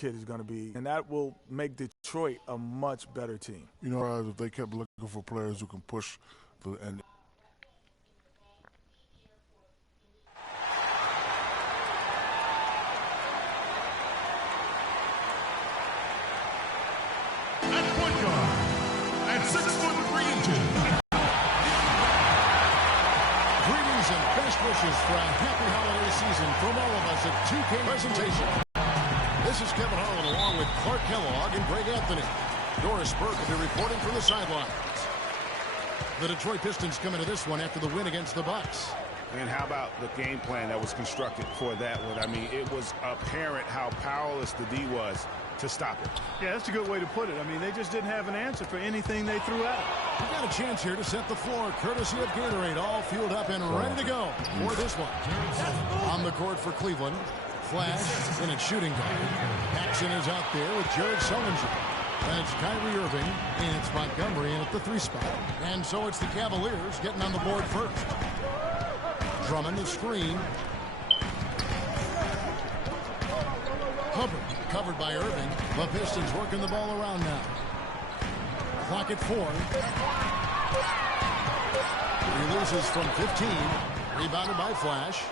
kid is going to be, and that will make Detroit a much better team. You know, if they kept looking for players who can push and at 6 foot 3 inches. Greetings and best wishes for a happy holiday season from all of us at 2K Presentation. This is Kevin Harlan along with Clark Kellogg and Greg Anthony. Doris Burke will be reporting from the sidelines. The Detroit Pistons come into this one after the win against the Bucks. And how about the game plan that was constructed for that one? I mean, it was apparent how powerless the D was to stop it. Yeah, that's a good way to put it. I mean, they just didn't have an answer for anything they threw at them. We got a chance here to set the floor, courtesy of Gatorade, all fueled up and ready to go for this one. On the court for Cleveland, Flash in at shooting guard. Paxson is out there with Jared Sullinger. That's Kyrie Irving, and it's Montgomery in at the 3 spot. And so it's the Cavaliers getting on the board first. Drummond the screen. Hubbard covered by Irving. The Pistons working the ball around now. Clock at 4. He loses from 15. Rebounded by Flash.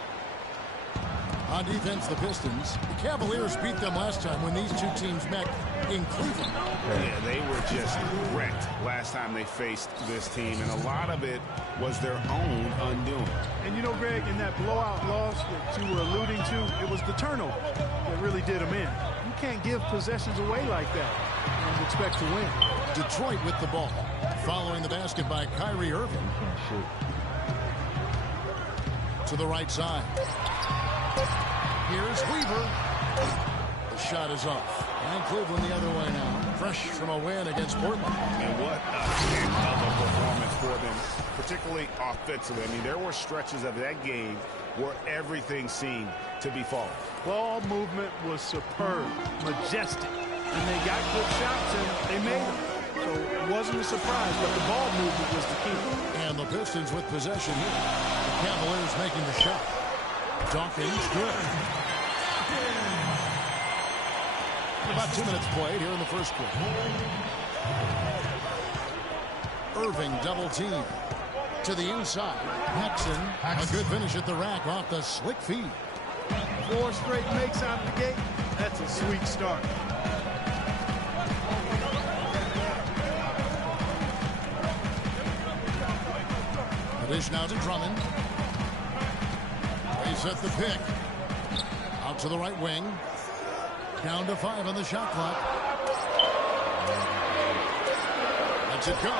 On defense, the Pistons. The Cavaliers beat them last time when these two teams met in Cleveland. Yeah, they were just wrecked last time they faced this team, and a lot of it was their own undoing. And you know, Greg, in that blowout loss that you were alluding to, it was the turnover that really did them in. You can't give possessions away like that and expect to win. Detroit with the ball. Following the basket by Kyrie Irving. To the right side. Here's Weaver. The shot is off. And Cleveland the other way now. Fresh from a win against Portland. And what a heck of a performance for them, particularly offensively. I mean, there were stretches of that game where everything seemed to be falling. Ball movement was superb, majestic. And they got good shots and they made them. So it wasn't a surprise, but the ball movement was the key. And the Pistons with possession here. The Cavaliers making the shot. Dawkins good. About 2 minutes played here in the first quarter. Irving double team. To the inside. Paxson, a good finish at the rack off the slick feed. 4 straight makes out of the gate. That's a sweet start. The dish now to Drummond. They set the pick. Out to the right wing. Down to 5 on the shot clock. Lets it go.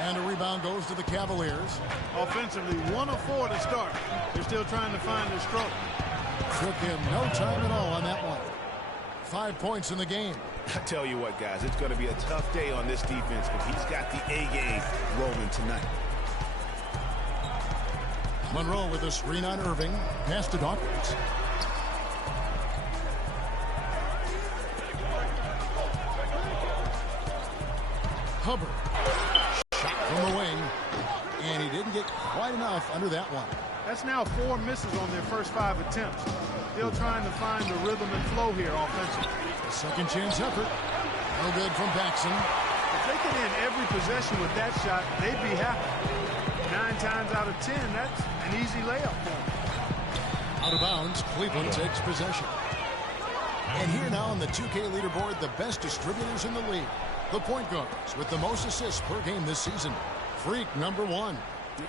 And a rebound goes to the Cavaliers. Offensively, 1 of 4 to start. They're still trying to find their stroke. Took him no time at all on that one. 5 points in the game. I tell you what, guys, it's going to be a tough day on this defense, but he's got the A game rolling tonight. Monroe with a screen on Irving. Pass to Dawkins. Hubbard. Shot from the wing. And he didn't get quite enough under that one. That's now 4 misses on their first 5 attempts. Still trying to find the rhythm and flow here offensively. A second chance effort. No good from Paxson. If they could end every possession with that shot, they'd be happy. 9 times out of 10, that's an easy layup for them. Out of bounds, Cleveland takes possession. And here now on the 2K leaderboard, the best distributors in the league. The point guards with the most assists per game this season. Freak number 1.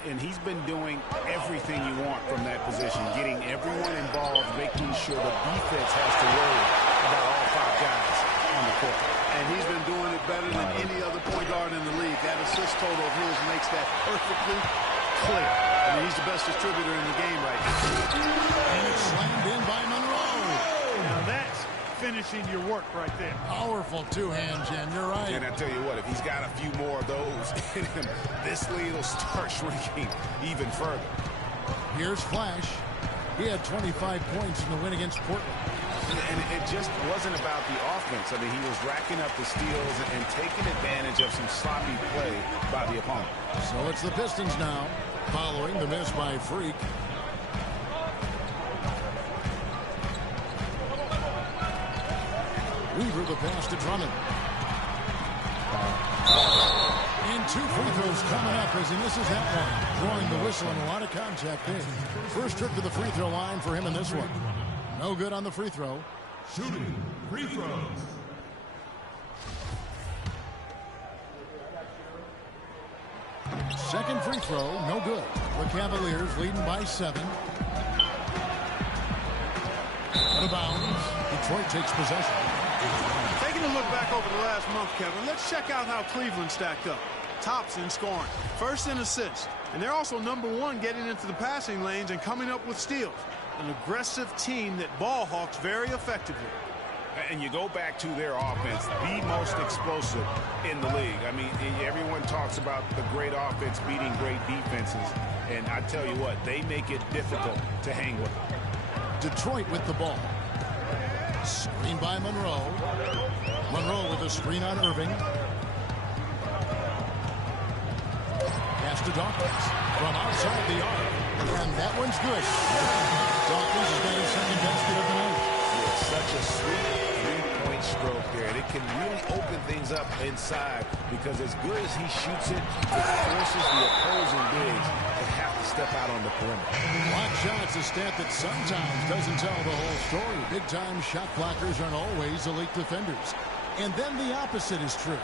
And he's been doing everything you want from that position, getting everyone involved, making sure the defense has to worry about all 5 guys on the court. And he's been doing it better than any other point guard in the league. That assist total of his makes that perfectly clear. I mean, he's the best distributor in the game right now. And it's slammed in by Monroe. Now that's finishing your work right there. Powerful 2-hand jam. You're right. And I tell you what, if he's got a few more of those in him, this lead will start shrinking even further. Here's Flash. He had 25 points in the win against Portland. And it just wasn't about the offense. I mean, he was racking up the steals and taking advantage of some sloppy play by the opponent. So it's the Pistons now, following the miss by Freak. Weaver the pass to Drummond. And 2 free throws coming up as he misses that one. Drawing the whistle and a lot of contact there. First trip to the free throw line for him in this one. No good on the free throw. Shooting free throws. Second free throw, no good. The Cavaliers leading by 7. Out of bounds. Detroit takes possession. Taking a look back over the last month, Kevin, let's check out how Cleveland stacked up. Tops in scoring, first in assists, and they're also #1 getting into the passing lanes and coming up with steals. An aggressive team that ball hawks very effectively. And you go back to their offense, the most explosive in the league. I mean, everyone talks about the great offense beating great defenses. And I tell you what, they make it difficult to hang with them. Detroit with the ball. Screen by Monroe. Monroe with a screen on Irving. Pass to Dawkins from outside the arc. And that one's good. Dawkins has got his second basket of the night. It's such a sweet three-point stroke there. And it can really open things up inside because as good as he shoots it, it forces the opposing bigs to have to step out on the perimeter. Block shots, a stat that sometimes doesn't tell the whole story. Big-time shot blockers aren't always elite defenders. And then the opposite is true.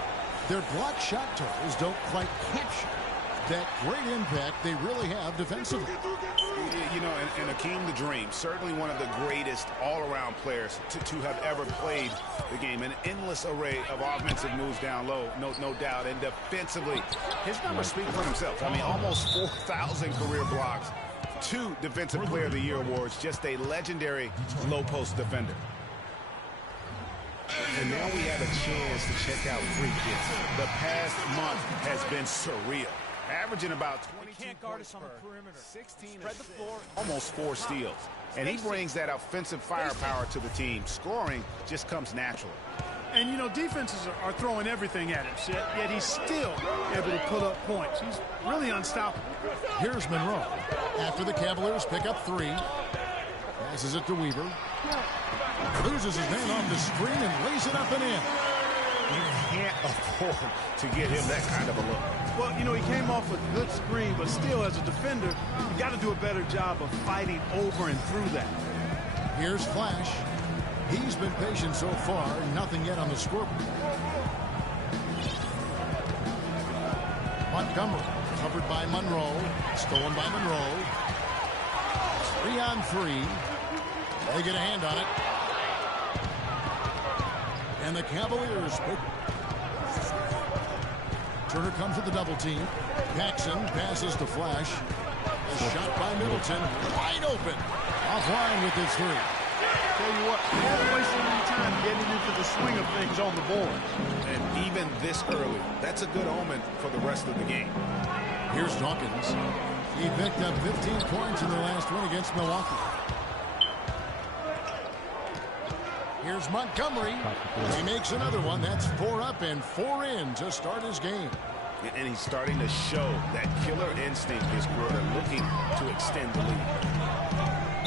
Their block shot totals don't quite capture that great impact they really have defensively. You know, and Akeem the Dream, certainly one of the greatest all-around players to have ever played the game. An endless array of offensive moves down low, no doubt. And defensively, his numbers speak for themselves. I mean, almost 4,000 career blocks, 2 Defensive Player of the Year awards, just a legendary low-post defender. And now we have a chance to check out free kicks. The past month has been surreal. Averaging about 22 Can't guard points us on the per perimeter. 16 Spread the floor. almost 4 steals. And he brings that offensive firepower to the team. Scoring just comes naturally. And, you know, defenses are throwing everything at him, yet he's still able to put up points. He's really unstoppable. Here's Monroe. After the Cavaliers pick up 3. Passes it to Weaver. Loses his man off the screen and lays it up and in. You can't afford to get him that kind of a look. Well, you know, he came off a good screen, but still, as a defender, you got to do a better job of fighting over and through that. Here's Flash. He's been patient so far. Nothing yet on the scoreboard. Montgomery covered by Monroe. Stolen by Monroe. 3-on-3. They get a hand on it. And the Cavaliers pick. Turner comes with the double team. Paxson passes to Flash. A shot by Middleton. Wide open. Offline with his 3. Tell you what, he hasn't wasted any time getting into the swing of things on the board. And even this early, that's a good omen for the rest of the game. Here's Dawkins. He picked up 15 points in the last one against Milwaukee. Here's Montgomery. He makes another one. That's 4 up and 4 in to start his game. And he's starting to show that killer instinct this quarter, looking to extend the lead.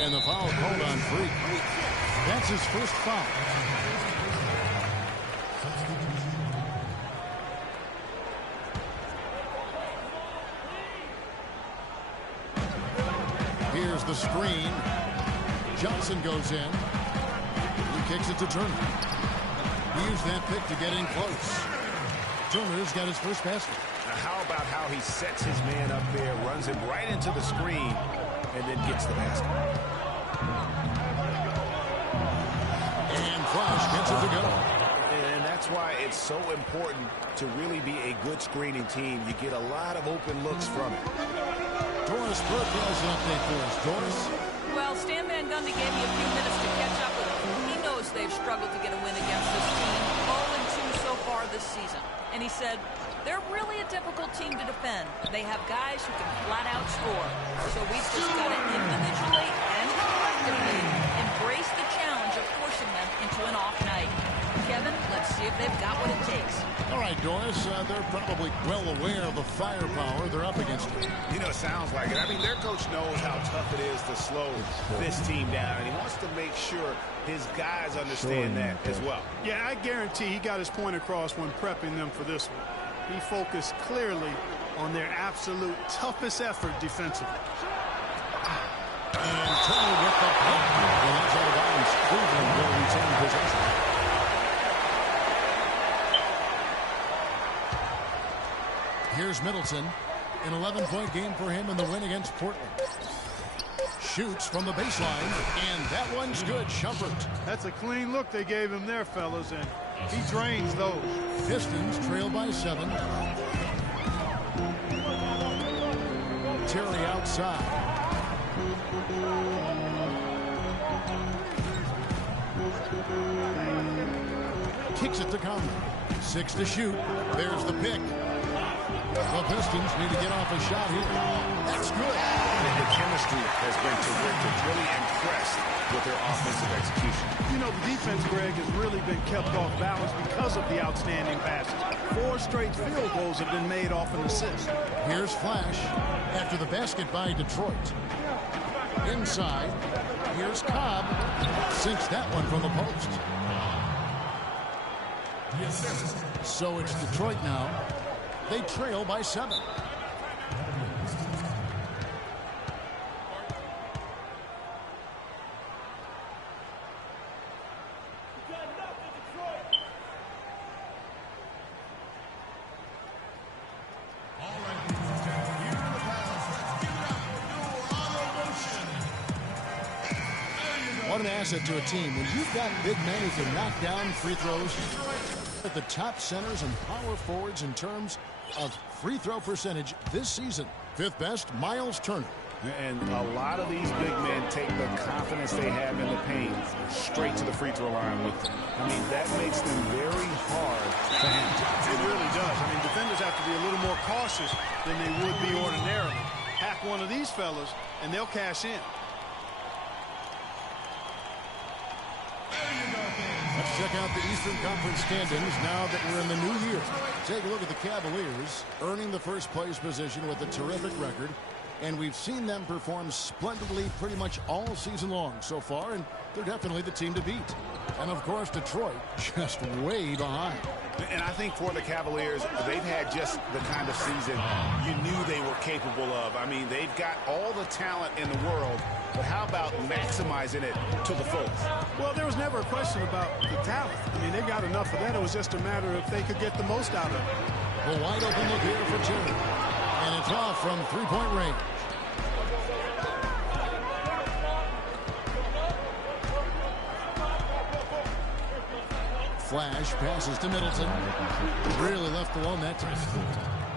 And the foul called on Freak. That's his first foul. Here's the screen. Johnson goes in. He kicks it to Turner. He used that pick to get in close. Turner's got his first basket. Now how about how he sets his man up there, runs him right into the screen, and then gets the basket. And Flash gets it to go. And that's why it's so important to really be a good screening team. You get a lot of open looks from it. Doris Burke has an update for us. Doris? Well, Stan Van Gundy gave me a few minutes to catch up with him. He knows they've struggled to get a win against this team, 0-2 so far this season. And he said, they're really a difficult team to defend. They have guys who can flat out score. So we've just got to individually and collectively embrace the challenge of forcing them into an off night. Kevin, let's see if they've got what it takes. All right, Doris, they're probably well aware of the firepower they're up against. You know, it sounds like it. I mean, their coach knows how tough it is to slow this team down, and he wants to make sure his guys understand that as well. Yeah, I guarantee he got his point across when prepping them for this one. He focused clearly on their absolute toughest effort defensively. And Turner with the puck. And that's out of bounds. Cleveland will retain possession. Here's Middleton. An 11-point game for him in the win against Portland. Shoots from the baseline, and that one's good. Shumpert. That's a clean look they gave him there, fellas, and he drains those. Pistons trail by 7. Terry outside. Kicks it to Conley. 6 to shoot. There's the pick. The Pistons need to get off a shot here. That's good. The chemistry has been terrific. Really impressed with their offensive execution. You know, the defense, Greg, has really been kept off balance because of the outstanding passes. 4 straight field goals have been made off an assist. Here's Flash after the basket by Detroit. Inside. Here's Cobb. Sinks that one from the post. So it's Detroit now. They trail by 7. What an asset to a team when you've got big men who can knock down free throws. At the top centers and power forwards in terms of free throw percentage this season. 5th best, Miles Turner. And a lot of these big men take the confidence they have in the paint straight to the free throw line with them. I mean, that makes them very hard to handle. It really does. I mean, defenders have to be a little more cautious than they would be ordinarily. Hack one of these fellas, and they'll cash in. Let's check out the Eastern Conference standings now that we're in the new year. Take a look at the Cavaliers, earning the first place position with a terrific record. And we've seen them perform splendidly pretty much all season long so far, and they're definitely the team to beat. And, of course, Detroit just way behind. And I think for the Cavaliers, they've had just the kind of season you knew they were capable of. I mean, they've got all the talent in the world, but how about maximizing it to the fullest? Well, there was never a question about the talent. I mean, they got enough of that. It was just a matter of if they could get the most out of it. The wide open look here for Turner. And it's off from three-point range. Flash passes to Middleton. Really left alone that time.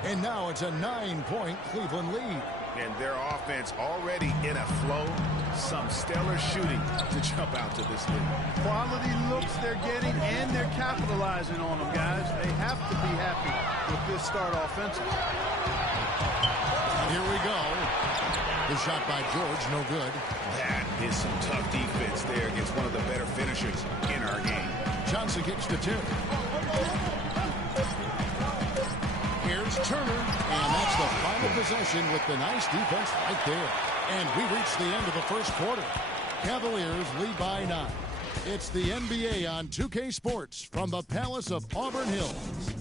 And now it's a 9-point Cleveland lead. And their offense already in a flow. Some stellar shooting to jump out to this lead. Quality looks they're getting, and they're capitalizing on them, guys. They have to be happy with this start offensively. Here we go. The shot by George, no good. That is some tough defense there against one of the better finishers in our game. Johnson kicks to 2. Here's Turner, and that's the final possession with the nice defense right there. And we reach the end of the first quarter. Cavaliers lead by 9. It's the NBA on 2K Sports from the Palace of Auburn Hills.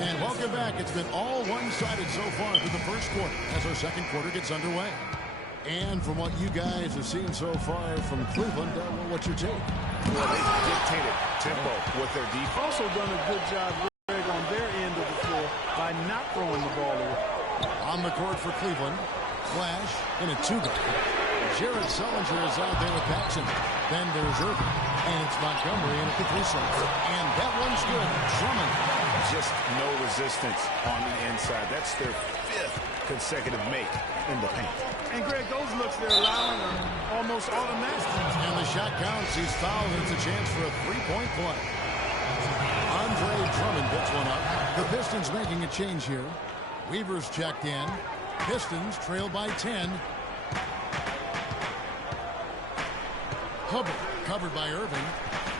And welcome back. It's been all one-sided so far through the first quarter as our second quarter gets underway. And from what you guys have seen so far from Cleveland, what's your take? Well, they've dictated tempo with their defense. Also done a good job, Greg, on their end of the floor by not throwing the ball away. On the court for Cleveland, Flash in a 2-guard. Jared Sullinger is out there with Paxson. Then there's Irving, and it's Montgomery in at the 3 slot. And that one's good. Drummond. Just no resistance on the inside. That's their 5th consecutive make in the paint. And, Greg, those looks they're allowing are almost automatic. And the shot counts. He's fouled, and it's a chance for a 3-point play. Andre Drummond puts one up. The Pistons making a change here. Weaver's checked in. Pistons trail by 10. Hubbard covered by Irving.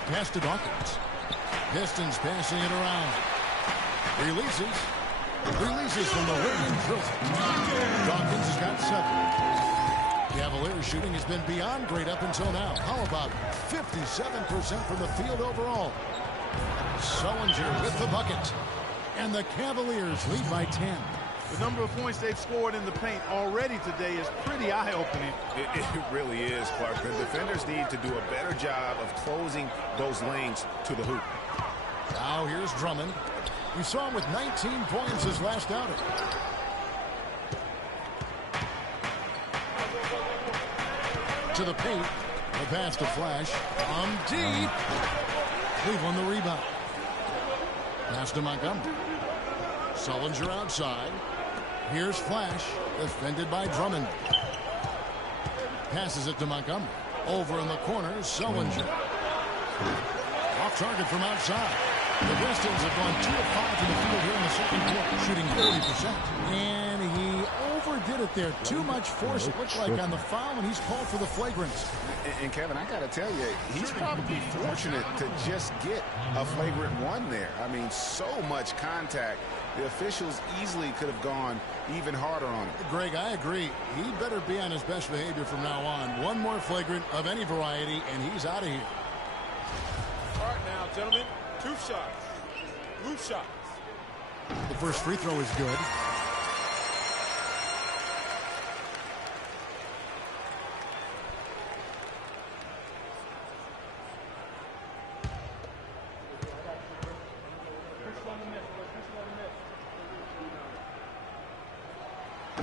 Pass to Dawkins. Pistons passing it around. Releases from the rim and drills it. Dawkins has got 7. Cavaliers shooting has been beyond great up until now. How about 57% from the field overall? Sullinger with the bucket. And the Cavaliers lead by 10. The number of points they've scored in the paint already today is pretty eye-opening. It really is, Clark. The defenders need to do a better job of closing those lanes to the hoop. Now here's Drummond. We saw him with 19 points his last outing. To the paint. The pass to Flash. On deep. Cleveland the rebound. Pass to Montgomery. Sullinger outside. Here's Flash. Defended by Drummond. Passes it to Montgomery. Over in the corner, Sullinger. Off target from outside. The Pistons have gone 2 of 5 in the field here in the second quarter, shooting 40%. And he overdid it there. Too much force, it looked like, on the foul, and he's called for the flagrants. And Kevin, I got to tell you, he's probably fortunate to just get a flagrant 1 there. I mean, so much contact. The officials easily could have gone even harder on him. Greg, I agree. He better be on his best behavior from now on. One more flagrant of any variety, and he's out of here. All right now, gentlemen. 2 shots. Loose shots. The first free throw is good.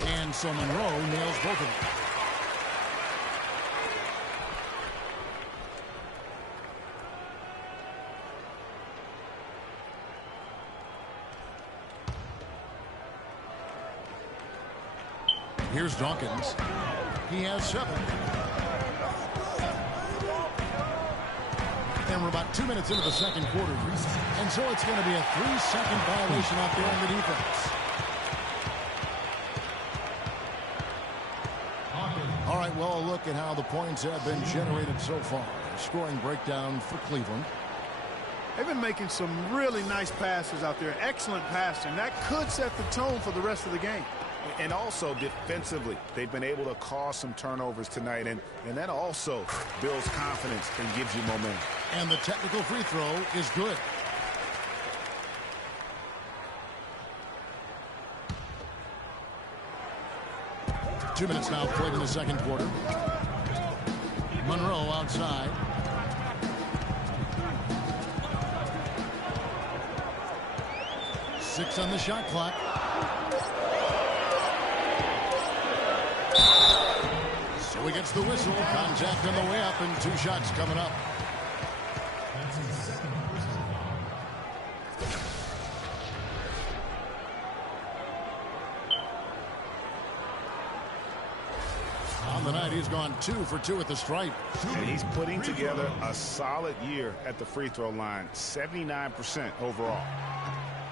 And so Monroe nails both of them. Here's Dawkins. He has 7. And we're about 2 minutes into the second quarter. And so it's going to be a 3-second violation out there on the defense. All right, well, a look at how the points have been generated so far. Scoring breakdown for Cleveland. They've been making some really nice passes out there. Excellent passing. That could set the tone for the rest of the game. And also defensively, they've been able to cause some turnovers tonight, and that also builds confidence and gives you momentum. And the technical free throw is good. Two minutes now played in the second quarter. Monroe outside. Six on the shot clock. So he gets the whistle. Contact on the way up and 2 shots coming up. On the night, he's gone 2 for 2 at the stripe. And he's putting together a solid year at the free throw line. 79% overall.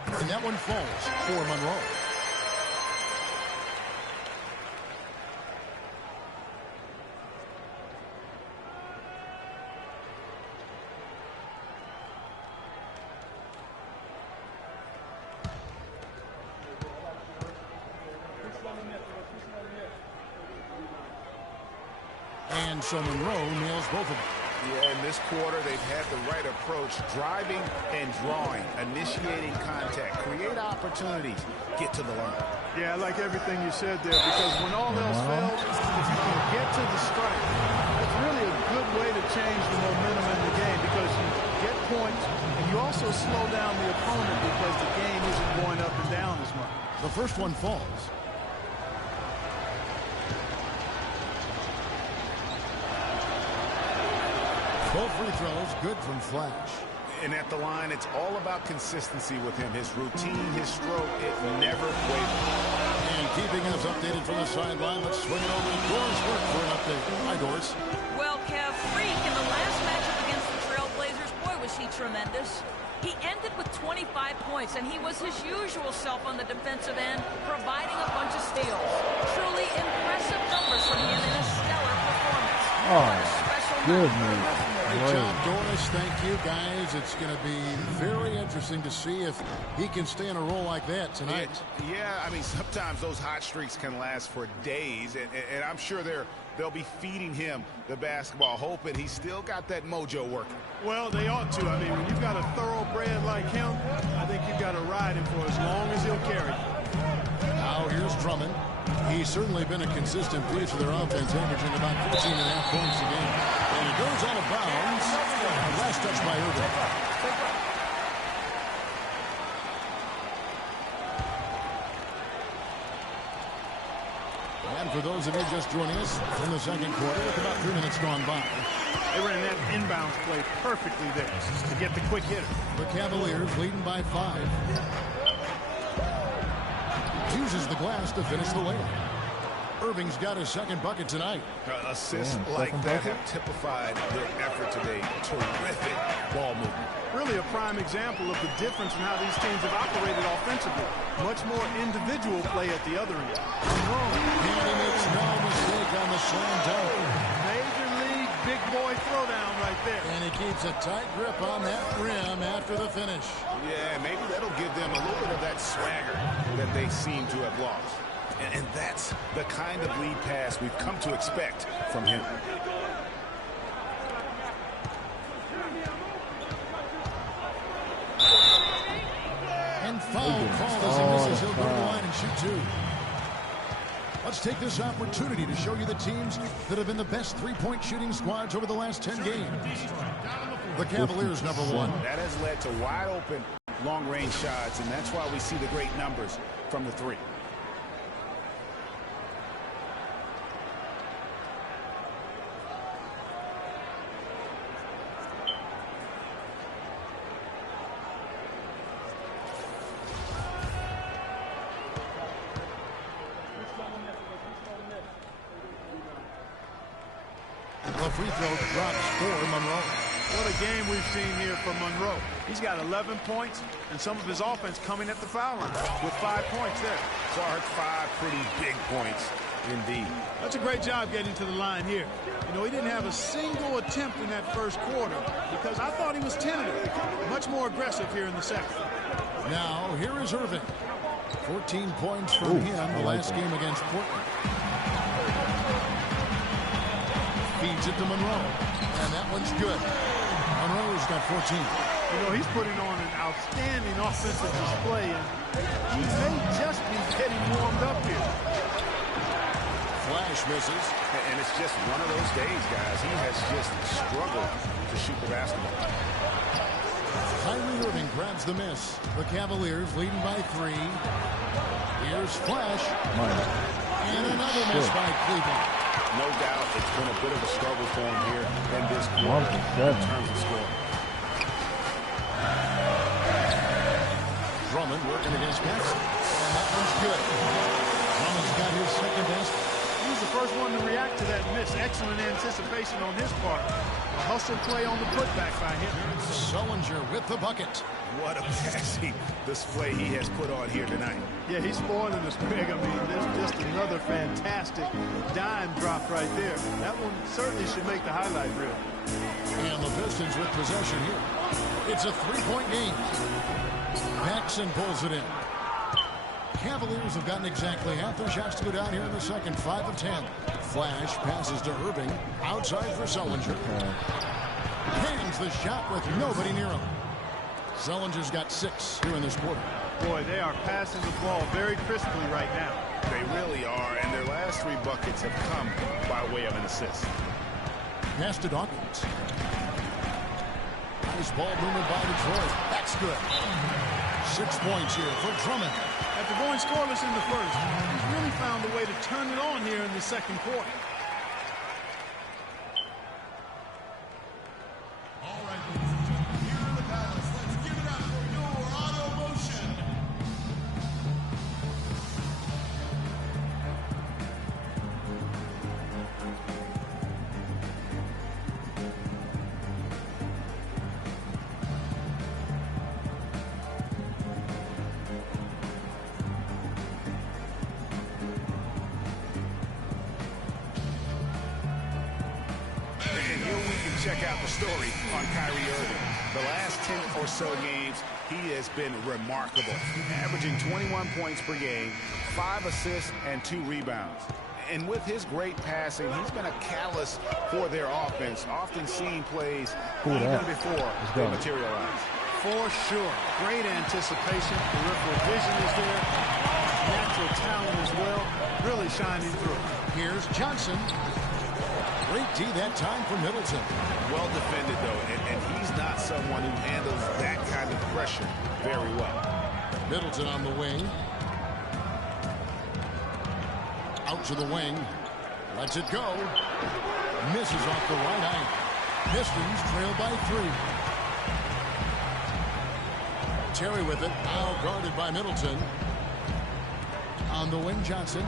And that one falls for Monroe. And so Monroe nails both of them. Yeah, in this quarter, they've had the right approach, driving and drawing, initiating contact, create opportunities, get to the line. Yeah, I like everything you said there, because when all else fails, if you can get to the strike, that's really a good way to change the momentum in the game, because you get points and you also slow down the opponent because the game isn't going up and down as much. The first one falls. Both free throws good from Flash. And at the line, it's all about consistency with him. His routine, his stroke, it never wavers. And keeping us updated from the sideline, let's swing it over to Doris Work for an update. Hi, Doris. Well, Kev, Freak in the last matchup against the Trailblazers, boy, was was he tremendous? He ended with 25 points, and he was his usual self on the defensive end, providing a bunch of steals. Truly impressive numbers from him in a stellar performance. Good move. Great job, Doris. Thank you, guys. It's going to be very interesting to see if he can stay in a role like that tonight. Yeah, I mean, sometimes those hot streaks can last for days, and I'm sure they'll be feeding him the basketball, hoping he's still got that mojo working. Well, they ought to. I mean, when you've got a thoroughbred like him, I think you've got to ride him for as long as he'll carry. Now here's Drummond. He's certainly been a consistent piece of their offense, averaging about 14.5 points a game. And it goes out of bounds. Last touch by Irving. And for those of you just joining us in the second quarter, with about 3 minutes gone by. They ran that inbounds play perfectly there to get the quick hitter. The Cavaliers leading by 5. Uses the glass to finish the layup. Irving's got his second bucket tonight. Assists like that have typified their effort today. Terrific ball movement. Really a prime example of the difference in how these teams have operated offensively. Much more individual play at the other end. And he makes no mistake on the slam dunk. Major league big boy throwdown right there. And he keeps a tight grip on that rim after the finish. Yeah, maybe that'll give them a little bit of that swagger that they seem to have lost. And that's the kind of lead pass we've come to expect from him. And foul called as he misses. He'll go to the line and shoot 2. Let's take this opportunity to show you the teams that have been the best three-point shooting squads over the last 10 games. The Cavaliers, number 1. That has led to wide open long-range shots, and that's why we see the great numbers from the 3. The free throw drops for Monroe. What a game we've seen here from Monroe. He's got 11 points and some of his offense coming at the foul line with 5 points there. Clark, 5 pretty big points indeed. That's a great job getting to the line here. You know, he didn't have a single attempt in that first quarter because I thought he was tentative. Much more aggressive here in the second. Now, here is Irving. 14 points from him the last game against Portland. Feeds it to Monroe. And that one's good. Monroe's got 14. You know, he's putting on an outstanding offensive display, and he may just be getting warmed up here. Flash misses. And it's just one of those days, guys. He has just struggled to shoot the basketball. Kyrie Irving grabs the miss. The Cavaliers leading by 3. Here's Flash. And another miss by Cleveland. No doubt it's been a bit of a struggle for him here in this quarter in terms of scoring. Drummond working against Paxson. And that one's good. Drummond's got his second best. He was the first one to react to that miss. Excellent anticipation on his part. A hustle play on the putback by him. Sullinger with the bucket. What a passing display he has put on here tonight. Yeah, he's spoiling us, Greg. I mean, there's just another fantastic dime drop right there. That one certainly should make the highlight reel. And the Pistons with possession here. It's a 3-point game. Paxson pulls it in. Cavaliers have gotten exactly half their shots to go down here in the second. 5 of 10. Flash passes to Irving. Outside for Sullinger. Hangs the shot with nobody near him. Sullinger's got 6 here in this quarter. Boy, they are passing the ball very crisply right now. They really are, and their last 3 buckets have come by way of an assist. Pass to Dawkins. Nice ball movement by Detroit. That's good. 6 points here for Drummond. After going scoreless in the first, he's really found a way to turn it on here in the second quarter. All right, ladies and gentlemen, here in the Palace, let's give it up for your auto motion. check out the story on Kyrie Irving. The last 10 or so games, he has been remarkable, averaging 21 points per game, 5 assists, and 2 rebounds. And with his great passing, he's been a catalyst for their offense, often seeing plays even before they materialize. For sure. Great anticipation. Peripheral vision is there. Natural talent as well. Really shining through. Here's Johnson. Great D that time for Middleton. Well defended, though, and he's not someone who handles that kind of pressure very well. Middleton on the wing. Out to the wing. Lets it go. Misses off the right angle. Pistons trail by 3. Terry with it. Now guarded by Middleton. On the wing, Johnson.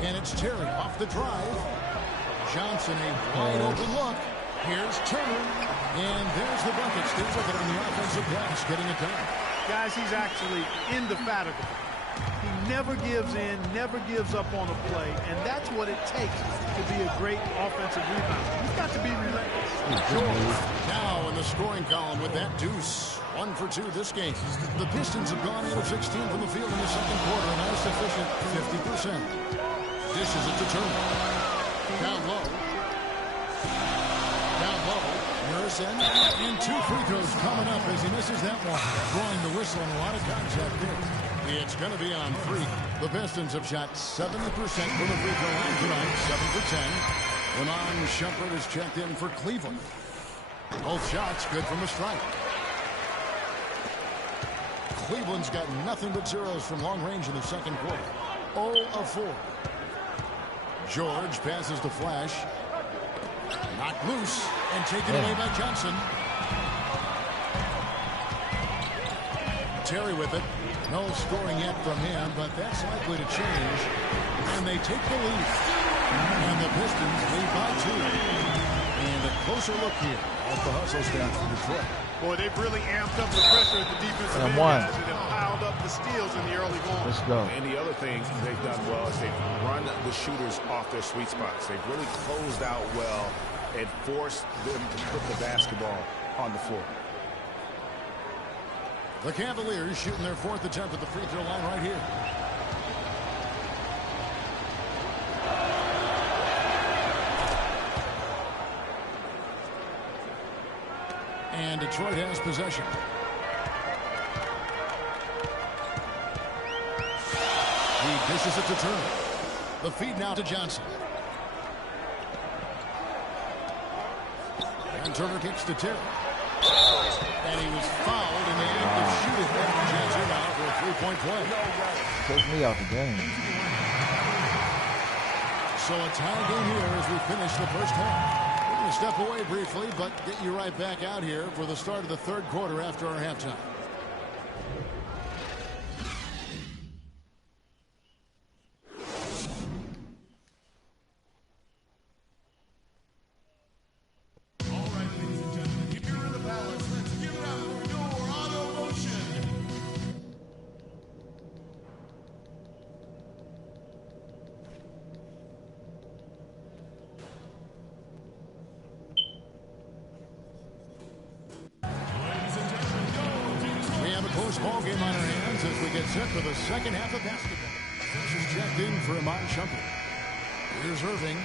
And it's Terry off the drive. Johnson, a wide open look. Here's Turner. And there's the bucket. Still with it on the offensive glass, getting it done. Guys, he's actually indefatigable. He never gives in, never gives up on a play, and that's what it takes to be a great offensive rebounder. You've got to be relentless. Now in the scoring column with that deuce. 1 for 2 this game. The Pistons have gone 8 of 16 from the field in the second quarter, and that's sufficient 50%. Dishes it to Turner. Down low. Down low. Harrison. And 2 free throws coming up as he misses that one. Drawing the whistle and a lot of contact there. It's going to be on 3. The Pistons have shot 70% from the free throw line tonight. 7 for 10. Ramon Shumpert is checked in for Cleveland. Both shots good from the strike. Cleveland's got nothing but zeros from long range in the second quarter. 0 of 4. George passes to Flash. Knocked loose and taken away by Johnson. Terry with it. No scoring yet from him, but that's likely to change. And they take the lead. And the Pistons lead by 2. And a closer look here at the hustle stance for Detroit. Boy, they've really amped up the pressure at the defensive end, guys, and have piled up the steals in the early going. Let's go. And the other thing they've done well is they've run the shooters off their sweet spots. They've really closed out well and forced them to put the basketball on the floor. The Cavaliers shooting their 4th attempt at the free throw line right here. And Detroit has possession. He dishes it to Turner. The feed now to Johnson. And Turner kicks to Terry. And he was fouled in the act of shooting. Johnson out for a 3-point play. Took me out the game. So a tie game here as we finish the first half. We're going to step away briefly, but get you right back out here for the start of the third quarter after our halftime. All right, ladies and gentlemen, here in the Palace, let's give it up for your auto motion. We have a close ball game on our hands as we get set for the second half of basketball. This is checked in for Ramon Shumpert. Here's Irving.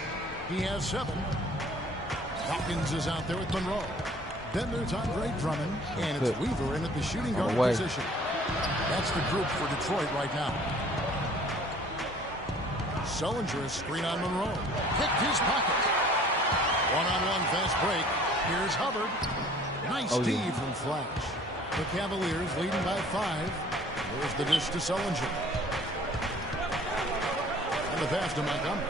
He has 7. Hawkins is out there with Monroe. Then there's Andre Drummond, and it's Weaver in at the shooting guard position. That's the group for Detroit right now. Sullinger is screen on Monroe. Kicked his pocket. One-on-one fast break. Here's Hubbard. Nice D from Flash. The Cavaliers leading by 5. There's the dish to Sullinger. And the pass to Montgomery.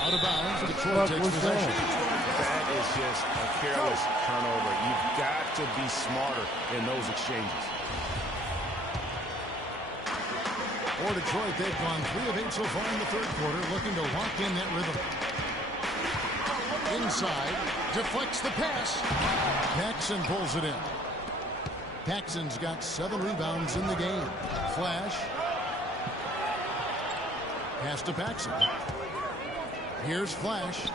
Out of bounds. Detroit takes possession. That is just a careless turnover. You've got to be smarter in those exchanges. For Detroit, they've gone 3 of 8 so far in the third quarter, looking to lock in that rhythm. Inside, deflects the pass. Paxson pulls it in. Paxson's got 7 rebounds in the game. Flash. Pass to Paxson. Here's Flash.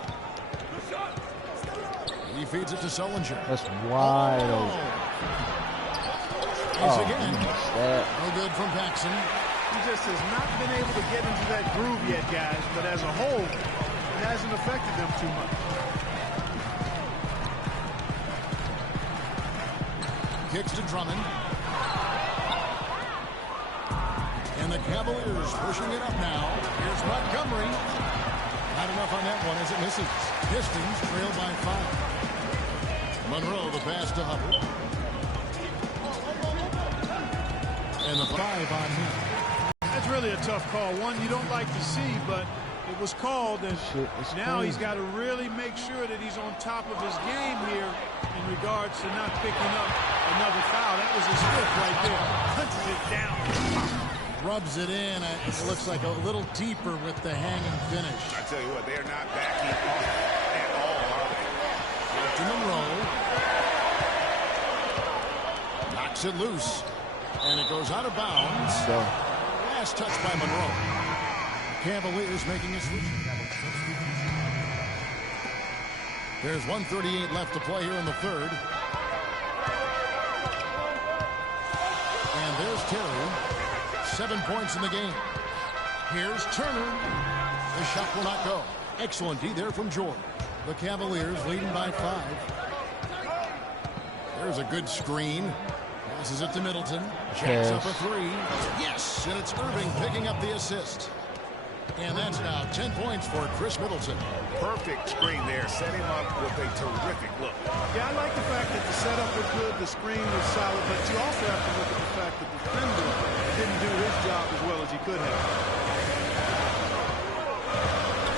He feeds it to Sullinger. That's wide open. Again. No good from Paxson. He just has not been able to get into that groove yet, guys. But as a whole, it hasn't affected them too much. Kicks to Drummond. And the Cavaliers pushing it up now. Here's Montgomery. Not enough on that one as it misses. Pistons trail by 5. Monroe, the pass to Hubbard. And the 5 on him. That's really a tough call. One you don't like to see, but it was called, and now he's got to really make sure that he's on top of his game here in regards to not picking up another foul. That was his fifth right there. Punches it down. Rubs it in. It looks like a little deeper with the hanging finish. I tell you what, they are not backing off at all, are they? To Monroe. Knocks it loose. And it goes out of bounds. Last touch by Monroe. Cavaliers making a switch. There's 1:38 left to play here in the third. And there's Terry. 7 points in the game. Here's Turner. The shot will not go. Excellent D there from Jordan. The Cavaliers leading by 5. There's a good screen. Passes it to Middleton. Jacks up a 3. Yes, and it's Irving picking up the assist. And that's now 10 points for Chris Middleton. Perfect screen there. Set him up with a terrific look. Yeah, I like the fact that the setup was good, the screen was solid, but you also have to look at the fact that the defender didn't do his job as well as he could have.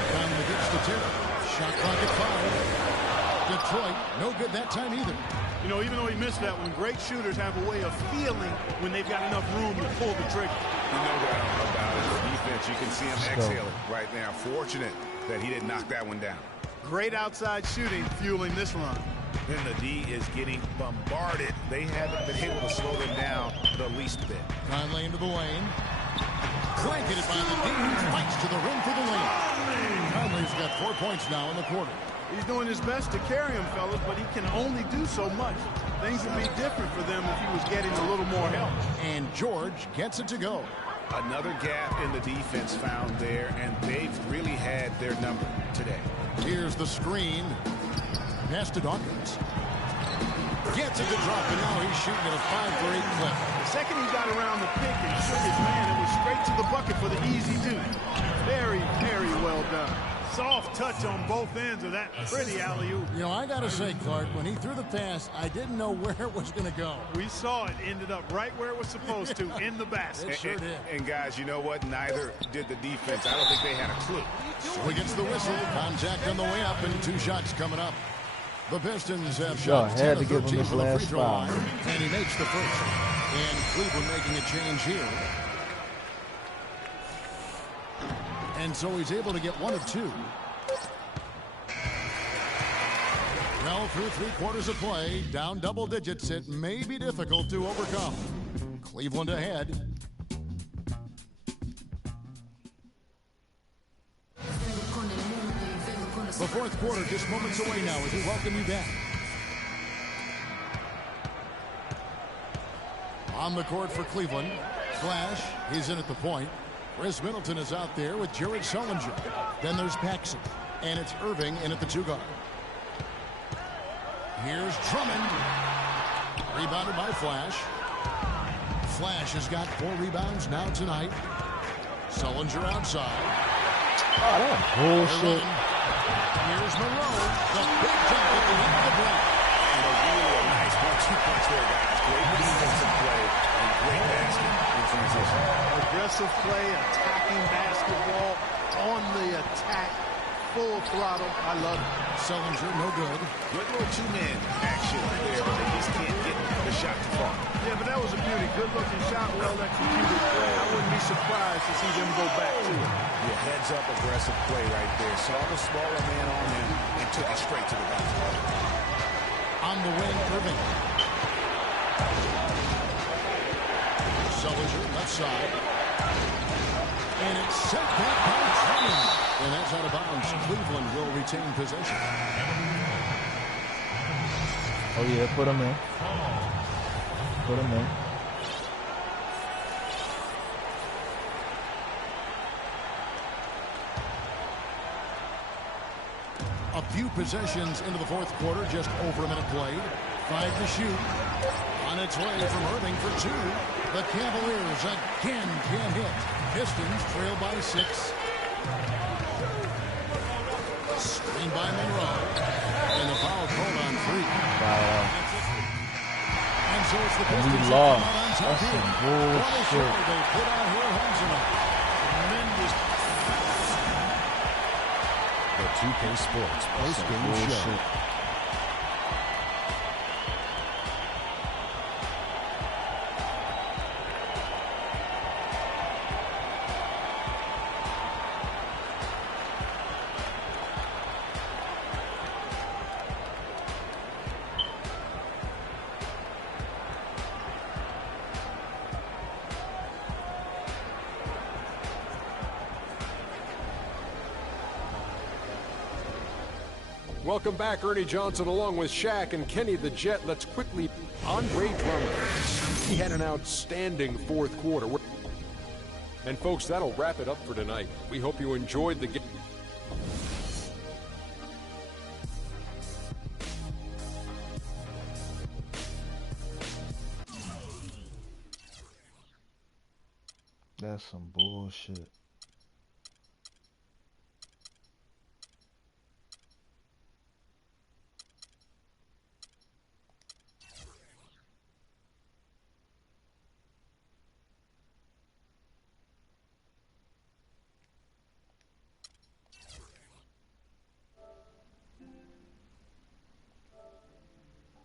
Down the gets to Terry. Shot clock at 5. Detroit, no good that time either. You know, even though he missed that one, great shooters have a way of feeling when they've got enough room to pull the trigger. You know that about it. The defense, you can see him exhaling right now. Fortunate that he didn't knock that one down. Great outside shooting fueling this run. Then the D is getting bombarded. They haven't been able to slow them down the least bit. Conley into the lane. Blanketed by the D. Fights to the rim for the win. Conley's got 4 points now in the quarter. He's doing his best to carry him, fellas, but he can only do so much. Things would be different for them if he was getting a little more help. And George gets it to go. Another gap in the defense found there, and they've really had their number today. Here's the screen. Pass to Dawkins. Gets it to drop, and now he's shooting at a 5-for-8 clip. The second he got around the pick and shook his man, it was straight to the bucket for the easy two. Very, very well done. Soft touch on both ends of that pretty alley-oop. You know, I got to say, Clark, when he threw the pass, I didn't know where it was going to go. We saw it ended up right where it was supposed to, in the basket. It sure did. And guys, you know what? Neither did the defense. I don't think they had a clue. So he gets the whistle. Contact on the way up, and 2 shots coming up. The Pistons have shot 10 of 13 from the free throw line, and he makes the first. And Cleveland making a change here. And so he's able to get 1 of 2. Well, through 3 quarters of play, down double digits, it may be difficult to overcome. Cleveland ahead. The fourth quarter just moments away now as we welcome you back. On the court for Cleveland. Flash, he's in at the point. Chris Middleton is out there with Jared Sullinger. Then there's Paxson. And it's Irving in at the 2 guard. Here's Drummond. Rebounded by Flash. Flash has got 4 rebounds now tonight. Sullinger outside. Oh, that bullshit. Here's Monroe. The big jump at the end of the break. And a really nice 1-2 punch there, guys. Great defensive play and great basket in transition. Aggressive play, attacking basketball, on the attack, full throttle. I love it. Sullinger, no good. Good little 2-man action there, but they just can't get the shot to fall. Yeah, but that was a beauty. Good-looking shot, well-executed play. I wouldn't be surprised to see them go back to it. Yeah, heads-up aggressive play right there. Saw the smaller man on him and took it straight to the basket. On the wing, Irving. Sullinger, left side. And it's sent back by Drummond. And that's out of bounds. Cleveland will retain possession. Oh yeah, put him in. Put him in. A few possessions into the fourth quarter, just over a minute played. 5 to shoot. On its way from Irving for 2. The Cavaliers again can't hit. Pistons trail by 6. Screen by Monroe. And the foul called on 3. Wow. And so it's the And Pistons we that lost. come out on top That's here. some What a show bullshit. they put on here at home tonight. Tremendous. The 2K Sports post-game show. Bullshit. Welcome back, Ernie Johnson, along with Shaq and Kenny the Jet. Let's quickly, Andre Drummond. He had an outstanding fourth quarter. And folks, that'll wrap it up for tonight. We hope you enjoyed the game. That's some bullshit.